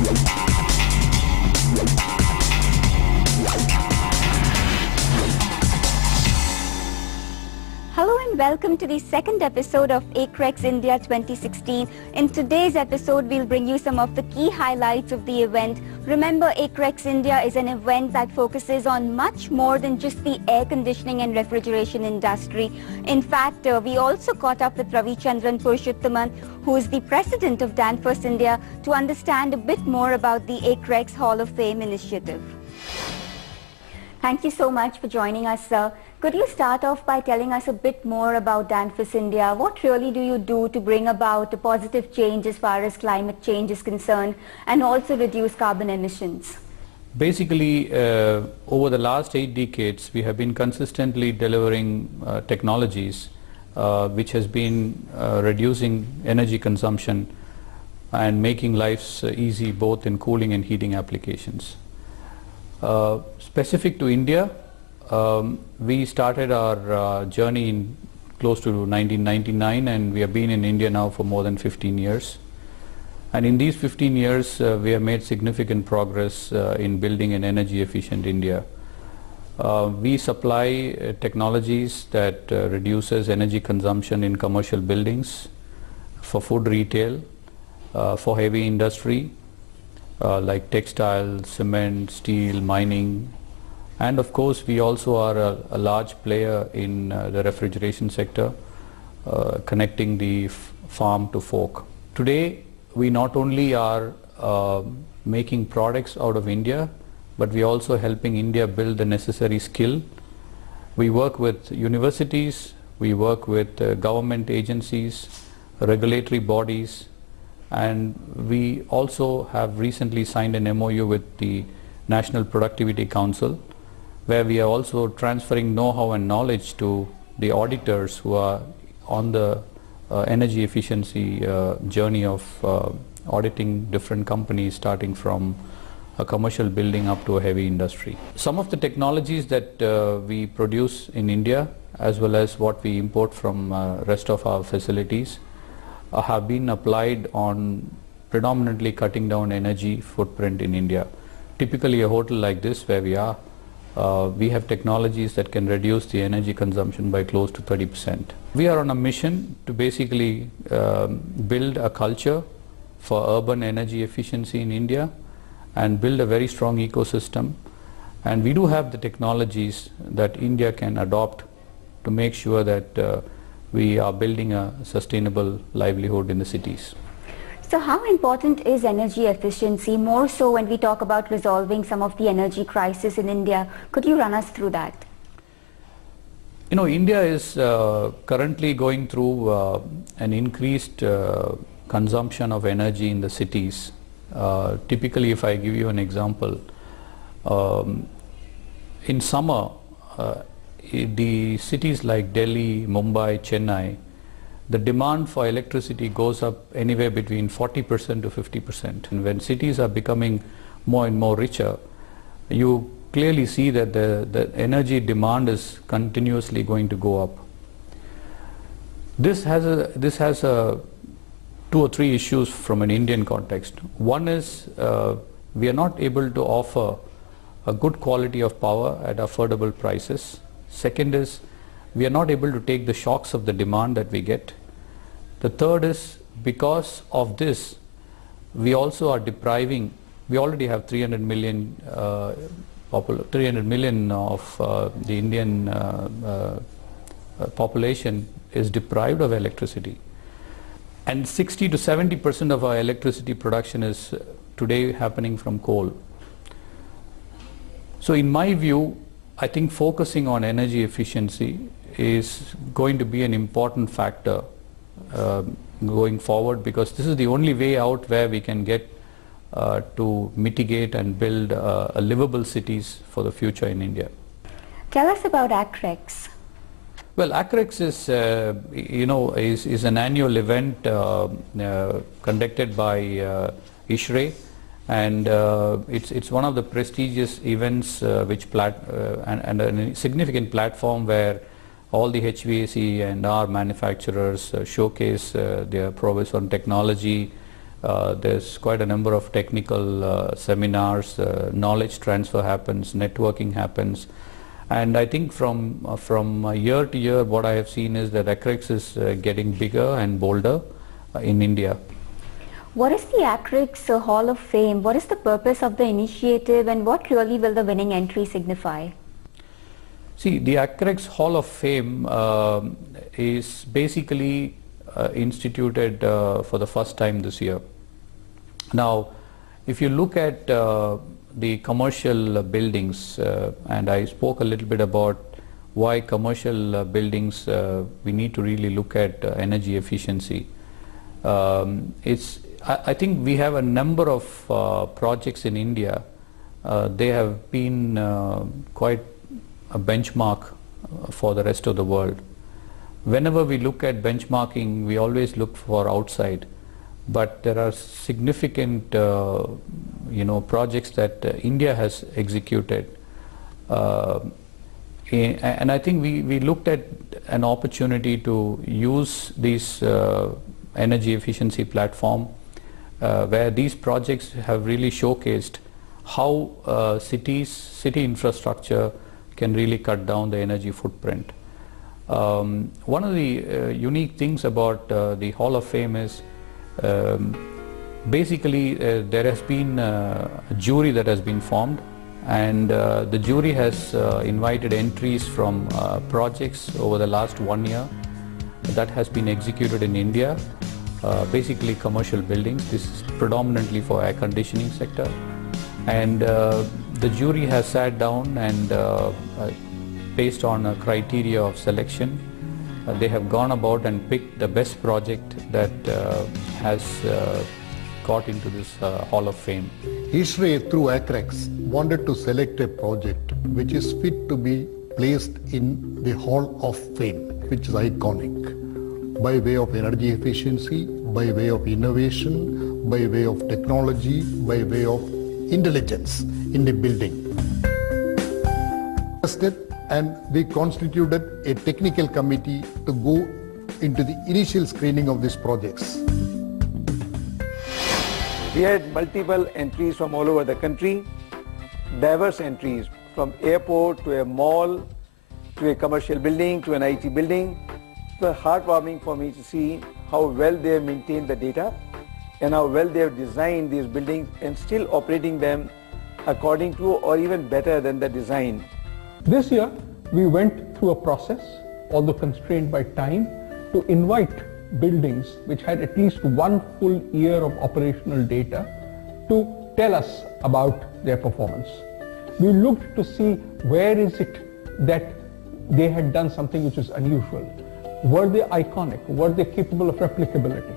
Hello and welcome to the second episode of ACREX India 2016. In today's episode, we'll bring you some of the key highlights of the event. Remember, ACREX India is an event that focuses on much more than just the air conditioning and refrigeration industry. In fact, we also caught up with Ravichandran Purushottaman, who is the president of Danfoss India, to understand a bit more about the ACREX Hall of Fame initiative. Thank you so much for joining us, sir. Could you start off by telling us a bit more about Danfoss India? What really do you do to bring about a positive change as far as climate change is concerned and also reduce carbon emissions? Basically, over the last 8 decades, we have been consistently delivering technologies which has been reducing energy consumption and making lives easy both in cooling and heating applications. Specific to India, we started our journey in close to 1999, and we have been in India now for more than 15 years. And in these 15 years, we have made significant progress in building an energy efficient India. We supply technologies that reduces energy consumption in commercial buildings, for food retail, for heavy industry, like textile, cement, steel, mining, and of course we also are a large player in the refrigeration sector, connecting the farm to fork. Today we not only are making products out of India, but we are also helping India build the necessary skill. We work with universities, we work with government agencies, regulatory bodies, and we also have recently signed an MOU with the National Productivity Council, where we are also transferring know-how and knowledge to the auditors who are on the energy efficiency journey of auditing different companies, starting from a commercial building up to a heavy industry. Some of the technologies that we produce in India, as well as what we import from rest of our facilities, have been applied on predominantly cutting down energy footprint in India. Typically a hotel like this where we are, we have technologies that can reduce the energy consumption by close to 30%. We are on a mission to basically build a culture for urban energy efficiency in India and build a very strong ecosystem, and we do have the technologies that India can adopt to make sure that we are building a sustainable livelihood in the cities. So how important is energy efficiency, more so when we talk about resolving some of the energy crisis in India? Could you run us through that? You know, India is currently going through an increased consumption of energy in the cities. Typically, if I give you an example, in summer, the cities like Delhi, Mumbai, Chennai, the demand for electricity goes up anywhere between 40% to 50%. And when cities are becoming more and more richer, you clearly see that the energy demand is continuously going to go up. This has two or three issues from an Indian context. One is we are not able to offer a good quality of power at affordable prices. Second is we are not able to take the shocks of the demand that we get. The third is, because of this, we also are depriving, we already have 300 million of the Indian population is deprived of electricity. And 60 to 70% of our electricity production is today happening from coal. So in my view, I think focusing on energy efficiency is going to be an important factor going forward, because this is the only way out where we can get to mitigate and build livable cities for the future in India. Tell us about ACREX. Well, ACREX is an annual event conducted by ISRE, and it's one of the prestigious events and a significant platform where all the HVAC and our manufacturers showcase their prowess on technology, There's quite a number of technical seminars, knowledge transfer happens, networking happens. And I think from year to year, what I have seen is that ACREX is getting bigger and bolder in India. What is the ACREX Hall of Fame? What is the purpose of the initiative, and what really will the winning entry signify? See, the ACREX Hall of Fame is basically instituted for the first time this year. Now, if you look at the commercial buildings, and I spoke a little bit about why commercial buildings we need to really look at energy efficiency. I think we have a number of projects in India. They have been quite a benchmark for the rest of the world. Whenever we look at benchmarking, we always look for outside, but there are significant projects that India has executed, and I think we looked at an opportunity to use this energy efficiency platform where these projects have really showcased how city infrastructure can really cut down the energy footprint. One of the unique things about the Hall of Fame is basically there has been a jury that has been formed, and the jury has invited entries from projects over the last 1 year that has been executed in India, basically commercial buildings. This is predominantly for air conditioning sector, and the jury has sat down and based on a criteria of selection, they have gone about and picked the best project that has got into this Hall of Fame. ISRE through ACREX wanted to select a project which is fit to be placed in the Hall of Fame, which is iconic, by way of energy efficiency, by way of innovation, by way of technology, by way of intelligence in the building. And we constituted a technical committee to go into the initial screening of these projects. We had multiple entries from all over the country, diverse entries from airport to a mall, to a commercial building, to an IT building. It was heartwarming for me to see how well they have maintained the data and how well they have designed these buildings and still operating them according to or even better than the design. This year, we went through a process, although constrained by time, to invite buildings which had at least 1 full year of operational data to tell us about their performance. We looked to see where is it that they had done something which is unusual. Were they iconic? Were they capable of replicability?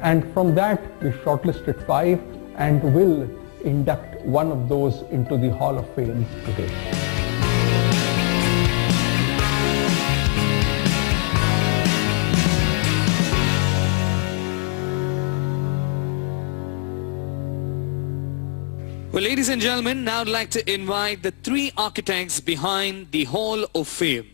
And from that, we shortlisted 5 and will induct one of those into the Hall of Fame today. Well, ladies and gentlemen, now I'd like to invite the 3 architects behind the Hall of Fame.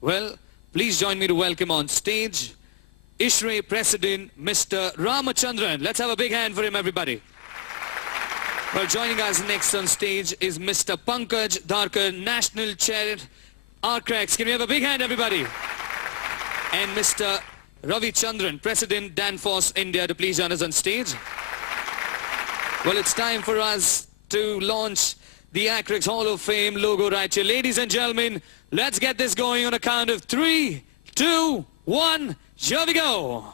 Well, please join me to welcome on stage ISRE President, Mr. Ramachandran. Let's have a big hand for him, everybody. Well, joining us next on stage is Mr. Pankaj Dharkar, National Chair, ACREX. Can we have a big hand, everybody? And Mr. Ravi Chandran, President, Danfoss India, to please join us on stage. Well, it's time for us to launch the ACREX Hall of Fame logo right here. Ladies and gentlemen, let's get this going on a count of 3, 2, 1. Here we go.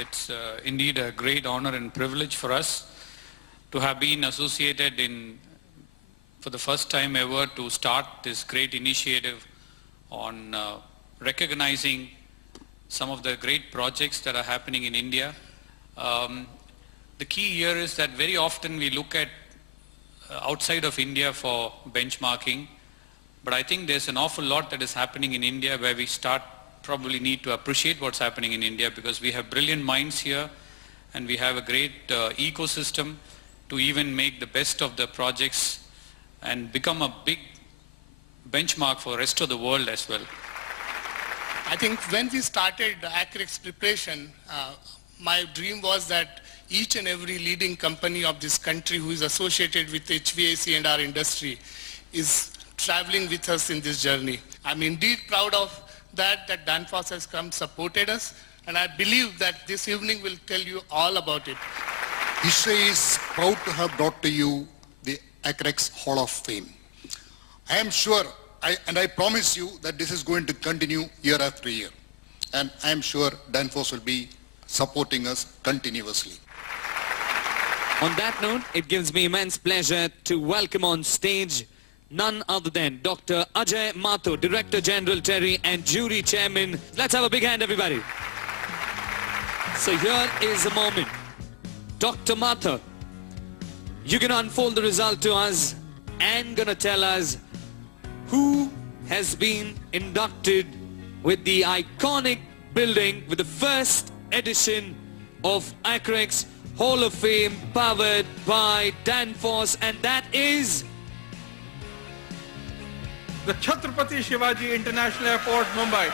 It's indeed a great honor and privilege for us to have been associated for the first time ever, to start this great initiative on recognizing some of the great projects that are happening in India. The key here is that very often we look at outside of India for benchmarking, but I think there's an awful lot that is happening in India where we probably need to appreciate what's happening in India, because we have brilliant minds here and we have a great ecosystem to even make the best of the projects and become a big benchmark for the rest of the world as well. I think when we started ACREX preparation, my dream was that each and every leading company of this country who is associated with HVAC and our industry is traveling with us in this journey. I'm indeed proud of that Danfoss has come, supported us, and I believe that this evening will tell you all about it. ISRE is proud to have brought to you the ACREX Hall of Fame. I am sure, and I promise you that this is going to continue year after year. And I am sure Danfoss will be supporting us continuously. On that note, it gives me immense pleasure to welcome on stage none other than Dr. Ajay Mathur, Director General Terry and Jury Chairman. Let's have a big hand, everybody. So here is a moment. Dr. Mathur, you're going to unfold the result to us and going to tell us who has been inducted with the iconic building with the first edition of ACREX Hall of Fame powered by Danfoss, and that is the Chhatrapati Shivaji International Airport, Mumbai.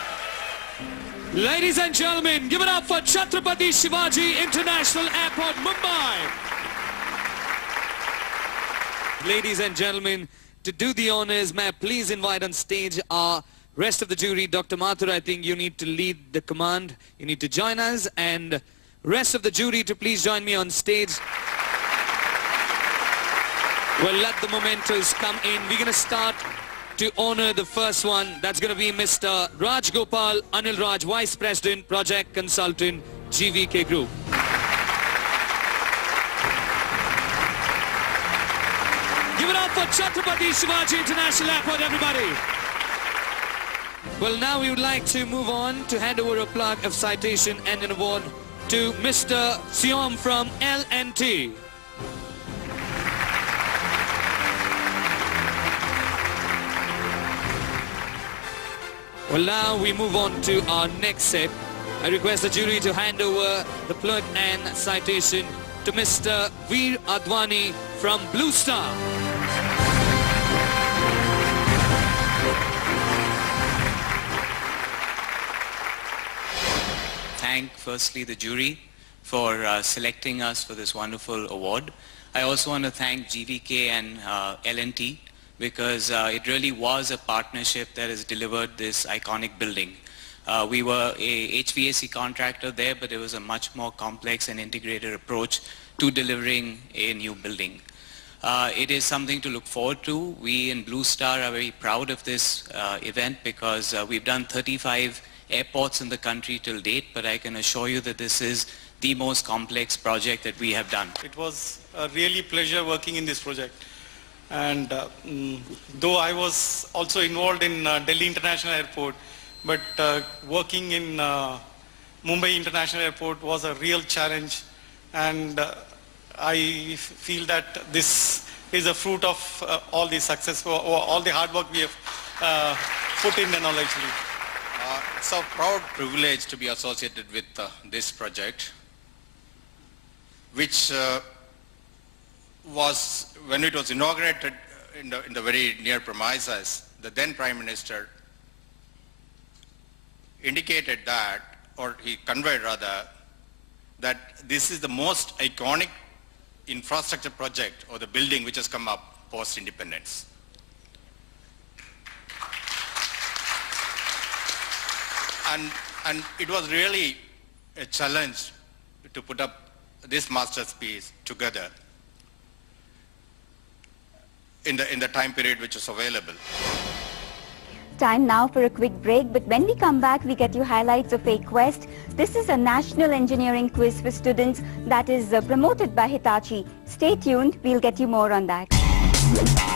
Ladies and gentlemen, give it up for Chhatrapati Shivaji International Airport, Mumbai. Ladies and gentlemen, to do the honors, may I please invite on stage our rest of the jury. Dr. Mathur, I think you need to lead the command. You need to join us, and rest of the jury to please join me on stage. Well, let the mementos come in. We're going to start to honor the first one. That's going to be Mr. Raj Gopal Anil Raj, Vice President, Project Consultant, GVK Group. Give it up for Chhatrapati Shivaji International Airport, everybody. Well, now we would like to move on to hand over a plaque of citation and an award to Mr. Siom from L&T. Well, now we move on to our next set. I request the jury to hand over the plaque and citation to Mr. Veer Advani from Bluestar. Thank firstly the jury for selecting us for this wonderful award. I also want to thank GVK and L&T because it really was a partnership that has delivered this iconic building. We were a HVAC contractor there, but it was a much more complex and integrated approach to delivering a new building. It is something to look forward to. We in Bluestar are very proud of this event because we've done 35 airports in the country till date, but I can assure you that this is the most complex project that we have done. It was a really pleasure working in this project. And though I was also involved in Delhi International Airport, but working in Mumbai International Airport was a real challenge, and I feel that this is a fruit of all the success, or all the hard work we have put in the knowledge. It's a proud privilege to be associated with this project, which was, when it was inaugurated in the very near premises, the then Prime Minister indicated that, or he conveyed rather, that this is the most iconic infrastructure project or the building which has come up post-independence. And it was really a challenge to put up this masterpiece together in the time period which is available. Time now for a quick break, but when we come back, we get you highlights of a quest. This is a national engineering quiz for students that is promoted by Hitachi. Stay tuned, we'll get you more on that.